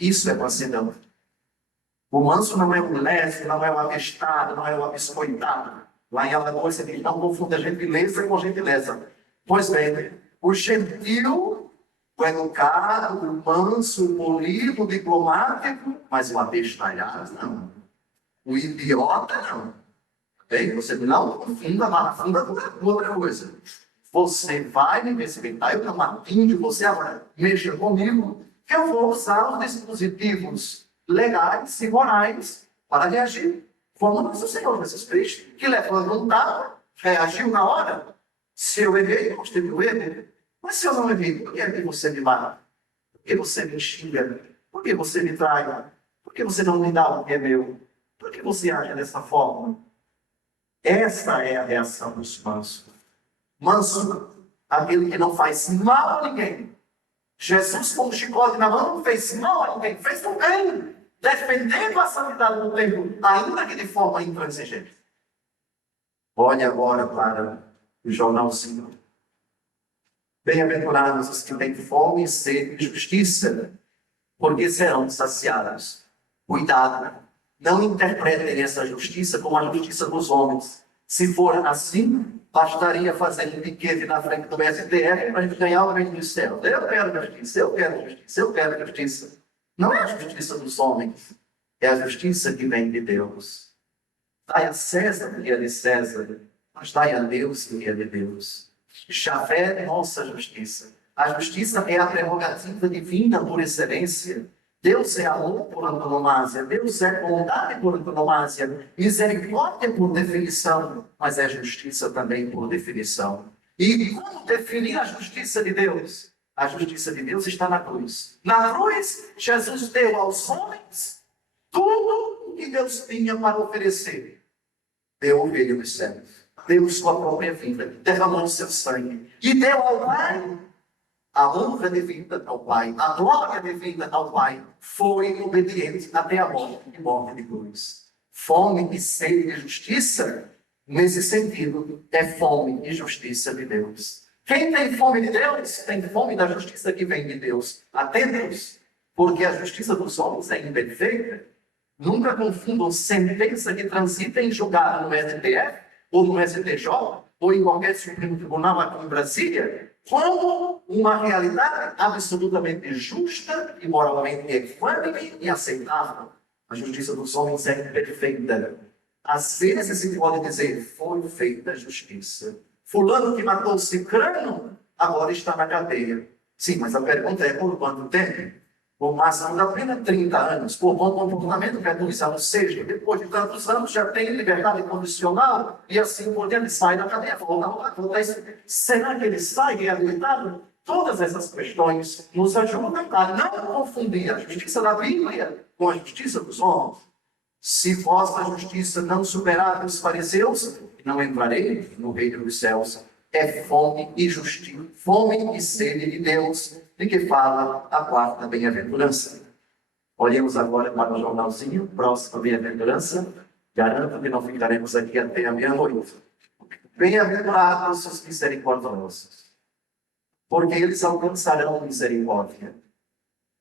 Isso é mansidão. O manso não é um leve, não é um abestado, não é um abiscoitado. Lá em Alagoas você diz: não confunda gentileza com gentileza. Pois bem, o gentil, o educado, o manso, o polido, o diplomático, mas o abestalhado não. O idiota não. Bem, você não confunda a funda com outra coisa. Você vai me respeitar, eu não atingo você agora. Mexa comigo, que eu vou usar os dispositivos legais e morais para reagir. Como nosso Senhor Jesus Cristo, que levando um tapa, reagiu na hora. Se eu errei, eu mostrei o erro. Mas se eu não errei, por que é que você me mata? Por que você me xinga? Por que você me trai? Por que você não me dá o que é meu? Por que você age dessa forma? Essa é a reação dos mansos. Manso, aquele que não faz mal a ninguém. Jesus, com o chicote na mão, não fez mal a ninguém, fez o bem, defendendo a santidade do templo, ainda que de forma intransigente. Olhe agora para o jornalzinho. Bem-aventurados os que têm fome e sede de justiça, porque serão saciados. Cuidado, não interpretem essa justiça como a justiça dos homens. Se for assim, bastaria fazer um piquete na frente do STF para a gente ganhar o reino dos céus. Eu quero justiça, eu quero justiça, eu quero justiça. Não é a justiça dos homens, é a justiça que vem de Deus. Dai a César o que é de César, mas dai a Deus o que é de Deus. Javé é nossa justiça. A justiça é a prerrogativa divina por excelência. Deus é amor por antonomasia, Deus é bondade por antonomasia, misericórdia por definição, mas é justiça também por definição. E como definir a justiça de Deus? A justiça de Deus está na cruz. Na cruz, Jesus deu aos homens tudo o que Deus tinha para oferecer. Deu o reino dos céus, deu sua própria vida, derramou seu sangue e deu ao Pai a honra devida ao Pai, a glória devida ao Pai. Foi obediente até a morte e morte de cruz. Fome e sede de justiça, nesse sentido, é fome e justiça de Deus. Quem tem fome de Deus, tem fome da justiça que vem de Deus. Atentos, porque a justiça dos homens é imperfeita. Nunca confundam sentença que transita em julgado no STF, ou no STJ, ou em qualquer Supremo Tribunal aqui em Brasília, como uma realidade absolutamente justa e moralmente equânime e aceitável. A justiça dos homens é imperfeita. Às vezes se pode dizer: foi feita justiça. Fulano que matou Cicrano agora está na cadeia. Sim, mas a pergunta é: por quanto tempo? O máximo da pena é 30 anos. Por bom comportamento, reduz a 6. Depois de tantos anos, já tem liberdade condicional e assim por diante, sai da cadeia. Será que ele sai reabilitado? Todas essas questões nos ajudam a não confundir a justiça da Bíblia com a justiça dos homens. Se vossa justiça não superar os fariseus, não entrarei no reino dos céus. É fome e justiça, fome e sede de Deus, de que fala a quarta bem-aventurança. Olhemos agora para o jornalzinho, próxima bem-aventurança. Garanto que não ficaremos aqui até a meia-noite. Bem-aventurados os misericordiosos, porque eles alcançarão misericórdia.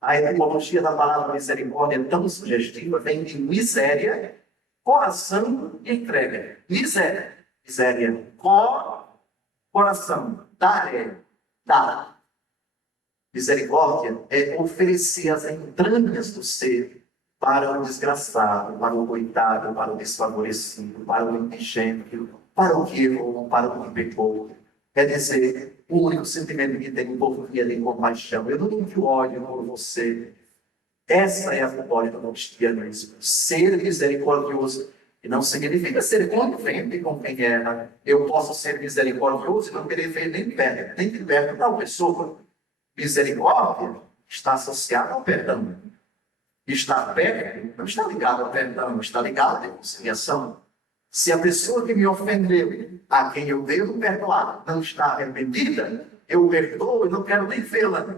A etimologia da palavra misericórdia é tão sugestiva, vem de miséria, coração e entrega. Miséria, coração, dar. Misericórdia é oferecer as entranhas do ser para o desgraçado, para o coitado, para o desfavorecido, para o indigente, para o que errou, para o que pecou. Quer dizer, o único sentimento que tem um povo que é de compaixão. Eu não tenho ódio por você. Essa é a vitória do cristianismo. Ser misericordioso. E não significa ser conivente com quem erra. Eu posso ser misericordioso e não querer ver nem de perto da pessoa. Misericórdia está associada ao perdão. Estar perto não está ligado ao perdão, está ligado à reconciliação. Se a pessoa que me ofendeu, a quem eu devo perdoar, não está arrependida, eu perdoo e não quero nem vê-la.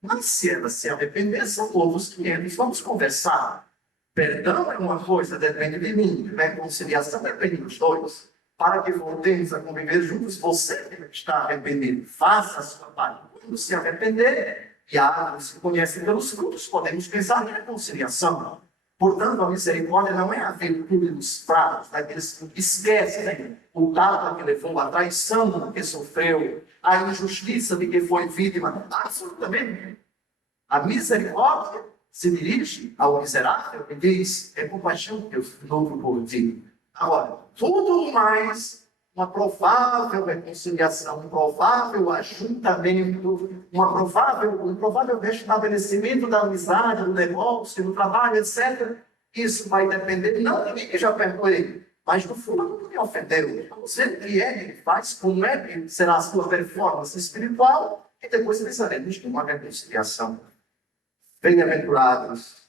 Mas se ela se arrepender, são outros 500. Vamos conversar. Perdão é uma coisa, depende de mim. Reconciliação depende dos dois. Para que voltemos a conviver juntos, você está arrependido. Faça a sua parte. Quando se arrepender, e a árvore se conhece pelos frutos, podemos pensar em reconciliação. Portanto, a misericórdia não é a virtude dos fracos, daqueles que esquecem o dado que levou, a traição que sofreu, a injustiça de que foi vítima. Absolutamente. A misericórdia se dirige ao miserável e diz: é compaixão que eu louvo por ti. Agora, tudo mais, uma provável reconciliação, um provável ajuntamento, um provável restabelecimento da amizade, do negócio, do trabalho, etc. Isso vai depender não de mim que já perdoei, mas do fulano que me ofendeu. Vamos ver o que é que ele faz, como é que será a sua performance espiritual, e depois pensaremos de uma reconciliação. Bem-aventurados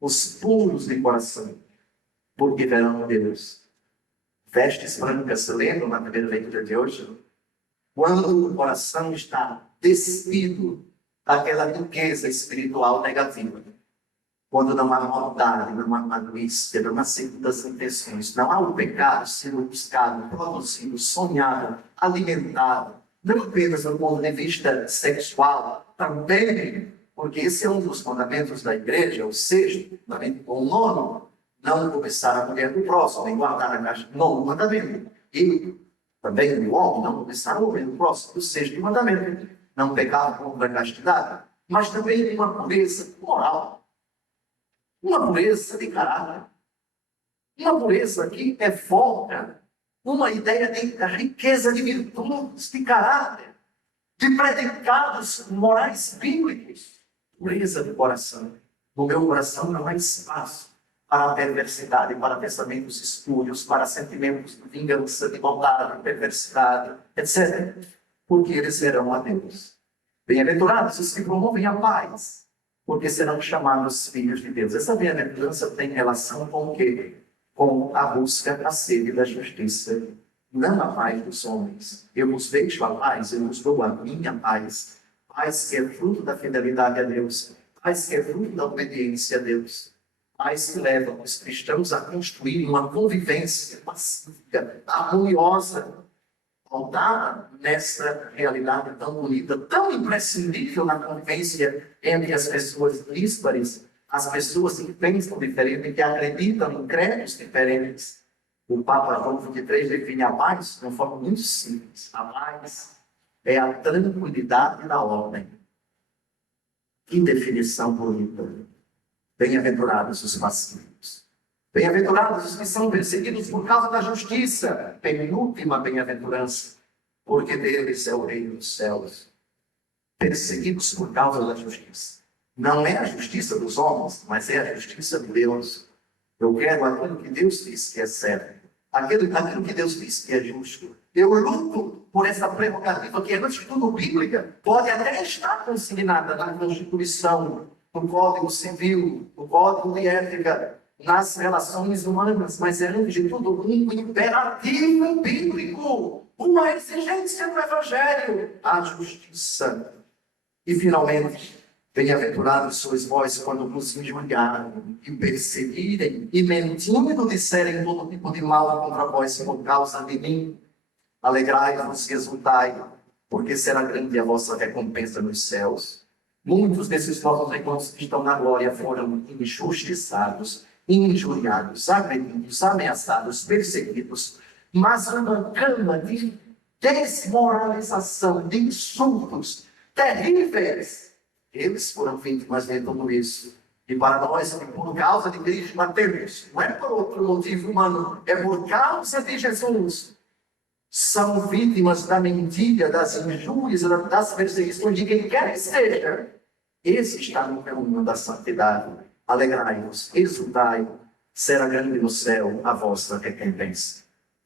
os puros de coração, porque verão Deus. Vestes brancas, lembram na primeira leitura de hoje? Quando o coração está despido daquela riqueza espiritual negativa, quando não há maldade, não há malícia, não há segundas intenções, não há o pecado sendo buscado, produzido, sonhado, alimentado, não apenas do ponto de vista sexual, também, porque esse é um dos mandamentos da igreja, o sexto, o nono, não cobiçar a mulher do próximo, nem guardar a castidade. Nono mandamento. E também o homem, não cobiçar a mulher do próximo. O sexto mandamento. Não pecar contra a castidade. Mas também uma pureza moral. Uma pureza de caráter. Uma pureza que evoca uma ideia de riqueza de virtudes, de caráter, de predicados morais bíblicos. Pureza do coração. No meu coração não há espaço para a perversidade, para pensamentos espúrios, para sentimentos de vingança, de maldade, de perversidade, etc. Porque eles serão a Deus. Bem-aventurados os que promovem a paz, porque serão chamados filhos de Deus. Essa bem-aventurança tem relação com o quê? Com a busca, a sede da justiça, não a paz dos homens. Eu vos deixo a paz, eu vos dou a minha paz. Paz que é fruto da fidelidade a Deus, paz que é fruto da obediência a Deus. Paz que levam os cristãos a construir uma convivência pacífica, harmoniosa, pautada nessa realidade tão bonita, tão imprescindível na convivência entre as pessoas díspares, as pessoas que pensam diferente, que acreditam em credos diferentes. O Papa João XXIII define a paz de uma forma muito simples. A paz é a tranquilidade da ordem. Que definição bonita. Bem-aventurados os pacíficos. Bem-aventurados os que são perseguidos por causa da justiça. Penúltima bem-aventurança, porque deles é o reino dos céus. Perseguidos por causa da justiça. Não é a justiça dos homens, mas é a justiça de Deus. Eu quero aquilo que Deus diz que é certo. Aquilo que Deus diz que é justo. Eu luto por essa prerrogativa que é, antes de tudo, bíblica. Pode até estar consignada na Constituição, no Código Civil, no Código de Ética, nas relações humanas, mas é, antes de tudo, um imperativo bíblico, uma exigência do Evangelho, a justiça. E, finalmente, bem-aventurados sois vós quando vos injuriarem e perseguirem e mentindo disserem todo tipo de mal contra vós por causa de mim. Alegrai-vos e exultai, porque será grande a vossa recompensa nos céus. Muitos desses nossos irmãos que estão na glória foram injustiçados, injuriados, agredidos, ameaçados, perseguidos, mas uma gama de desmoralização, de insultos terríveis. Eles foram vítimas de tudo isso. E para nós, por causa de Cristo, mantemos. Não é por outro motivo humano, é por causa de Jesus. São vítimas da mentira, das injúrias, das perseguições de quem quer que seja. Esse está no caminho da santidade. Alegrai-vos, exultai, será grande no céu a vossa recompensa.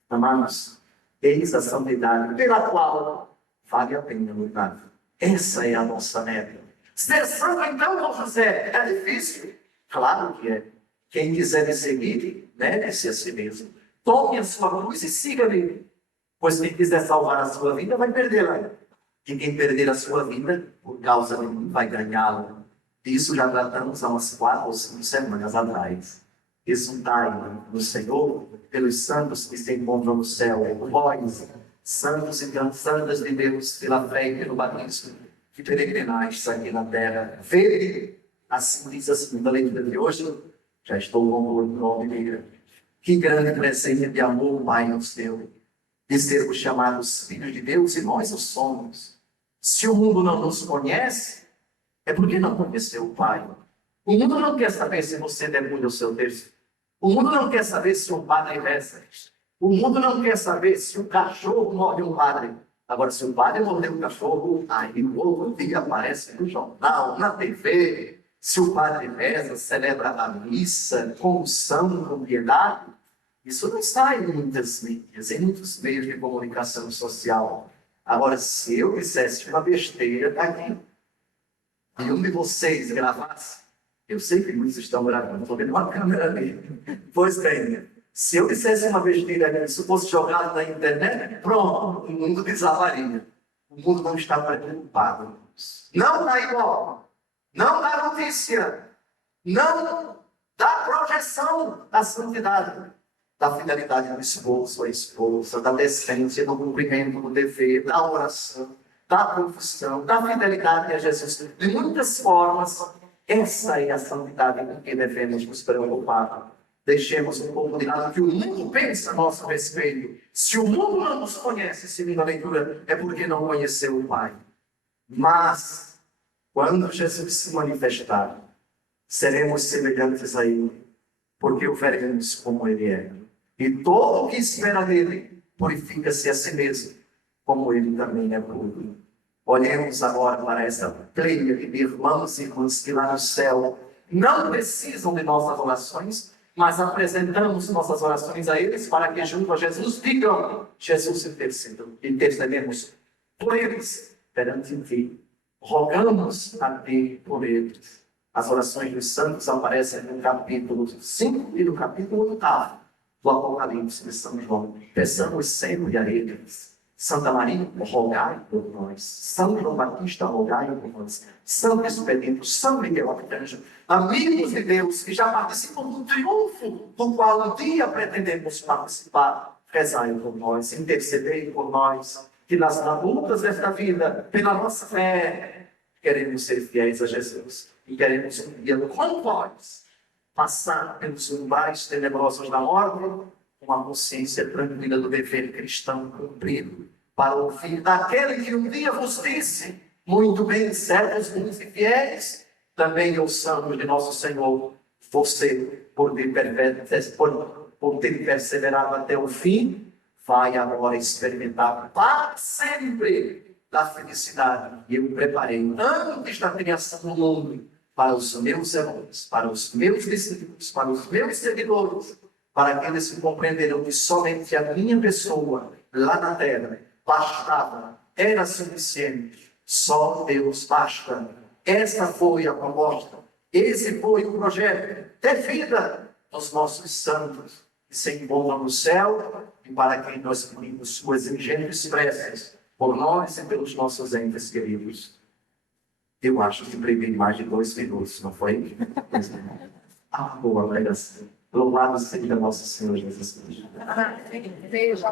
Amados, eis a santidade pela qual vale a pena lutar. Essa é a nossa meta. Ser santo, então, José, é difícil? Claro que é. Quem quiser me seguir, negue-se a si mesmo. Tome a sua cruz e siga-me. Pois quem quiser salvar a sua vida, vai perdê-la. E quem perder a sua vida, por causa de mim, vai ganhá-la. Isso já tratamos há umas 4 ou 5 semanas atrás. Exultai no Senhor pelos santos que se encontram no céu. Vós, santos e santas de Deus, pela fé e pelo batismo, que peregrinais aqui na terra. Vede, assim diz a segunda leitura de hoje. Já estou com o nome dele. Que grande presente de amor o Pai nos deu, de sermos chamados filhos de Deus, e nós o somos. Se o mundo não nos conhece, é porque não conheceu o Pai. O mundo não quer saber se você debulha o seu texto. O mundo não quer saber se o padre reza. O mundo não quer saber se o cachorro morde um padre. Agora, se o padre mordeu um cachorro, aí no outro dia aparece no jornal, na TV. Se o padre reza, celebra a missa, com unção, com piedade. Isso não está em muitas mídias, em muitos meios de comunicação social. Agora, se eu dissesse uma besteira aqui, e um de vocês gravasse, eu sei que muitos estão gravando, estou vendo uma câmera ali. Pois bem, se eu dissesse uma besteira, se fosse jogado na internet, pronto, o mundo desabaria. O mundo não está preocupado. Não da igual, não da notícia, não da projeção da santidade, da fidelidade do esposo à esposa, da decência, do cumprimento do dever, da oração, da confissão, da fidelidade a Jesus. De muitas formas, essa é a santidade com que devemos nos preocupar. Deixemos um pouco de lado o que o mundo pensa a nosso respeito. Se o mundo não nos conhece, segundo a leitura, é porque não conheceu o Pai. Mas, quando Jesus se manifestar, seremos semelhantes a Ele, porque o veremos como Ele é. E todo o que espera dele purifica-se a si mesmo, como Ele também é puro. Olhemos agora para essa pleia de irmãos e irmãs que lá no céu não precisam de nossas orações, mas apresentamos nossas orações a eles para que junto a Jesus digam: Jesus intercedemos por eles perante ti. Rogamos a ti por eles. As orações dos santos aparecem no capítulo 5 e no capítulo 8 do Apocalipse de São João. Peçamos sempre a eles. Santa Maria, rogai por nós. São João Batista, rogai por nós. São Expedito, São Miguel Arcanjo, amigos de Deus que já participam do triunfo do qual um dia pretendemos participar. Rezai por nós, intercedei por nós, que nas lutas desta vida, pela nossa fé, queremos ser fiéis a Jesus e queremos um dia com vós passar pelos umbrais tenebrosos da morte, com a consciência tranquila do dever cristão cumprido, para ouvir daquele que um dia vos disse: muito bem, servos bons e fiéis, também ouçamos de nosso Senhor, você, por ter perseverado até o fim, vai agora experimentar para sempre da felicidade. E eu preparei, antes da criação do mundo, para os meus heróis, para os meus discípulos, para os meus seguidores, para que eles compreenderam que somente a minha pessoa, lá na terra, bastava, era suficiente. Só Deus basta. Essa foi a proposta. Esse foi o projeto de vida dos nossos santos, que se encontram no céu e para quem nós pedimos suas ingentes preces, por nós e pelos nossos entes queridos. Eu acho que previ mais de 2 minutos, não foi? Boa, alegra-se. Louvado seja nosso Senhor Jesus Cristo. Beijo,